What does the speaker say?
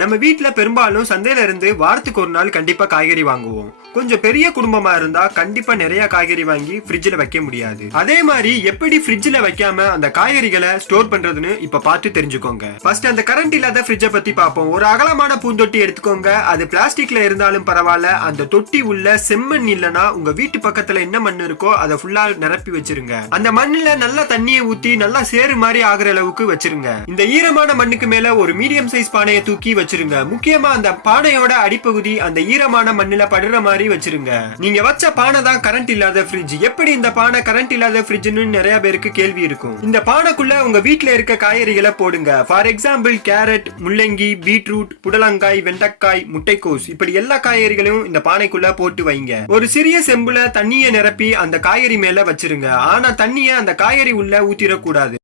நம்ம வீட்ல பெரும்பாலும் சந்தையில இருந்து வாரத்துக்கு ஒரு நாள் கண்டிப்பா காய்கறி வாங்குவோம். கொஞ்சம் பெரிய குடும்பமா இருந்தா கண்டிப்பா நிறைய காய்கறி வாங்கி ஃப்ரிட்ஜ்ல வைக்க முடியாது. அதே மாதிரி எப்படி ஃப்ரிட்ஜ்ல வைக்காம அந்த காய்கறிகளை ஸ்டோர் பண்றதுன்னு இப்ப பார்த்து தெரிஞ்சுக்கோங்க. ஃபர்ஸ்ட் அந்த கரண்ட் இல்லாத ஃப்ரிட்ஜை பத்தி பார்ப்போம். ஒரு அகலமான பூந்தொட்டி எடுத்துக்கோங்க. அது பிளாஸ்டிக்ல இருந்தாலும் பரவாயில்ல. அந்த தொட்டி உள்ள செம்மண் இல்லனா உங்க வீட்டு பக்கத்துல என்ன மண் இருக்கோ அதை ஃபுல்லா நிரப்பி வச்சிருங்க. அந்த மண்ணுல நல்லா தண்ணியை ஊத்தி நல்லா சேறு மாதிரி ஆகுற அளவுக்கு வச்சிருங்க. இந்த ஈரமான மண்ணுக்கு மேல ஒரு மீடியம் சைஸ் பானையை தூக்கி வச்சிருங்க. முக்கியமா அந்த பானையோட அடிப்பகுதி அந்த ஈரமான மண்ணுல படுற மாதிரி வச்சிருங்க. நீங்க வச்ச பானை தான் கரண்ட் இல்லாத ஃப்ரிட்ஜ். எப்படி இந்த பானை கரண்ட் இல்லாத ஃப்ரிட்ஜ்னு நிறைய பேருக்கு கேள்வி இருக்கும். இந்த பானைக்குள்ள உங்க வீட்ல இருக்க காய்கறிகளை போடுங்க. ஃபார் எக்ஸாம்பிள் கேரட், முள்ளங்கி, பீட்ரூட், புடலங்காய், வெண்டைக்காய், முட்டைக்கோஸ், இப்படி எல்லா காய்கறிகளையும் இந்த பானைக்குள்ள போட்டு வைங்க. ஒரு சிறிய செம்புல தண்ணியை நிரப்பி அந்த காய்கறி மேல வச்சிருங்க. ஆனா தண்ணியை அந்த காய்கறி உள்ள ஊத்திடக்கூடாது.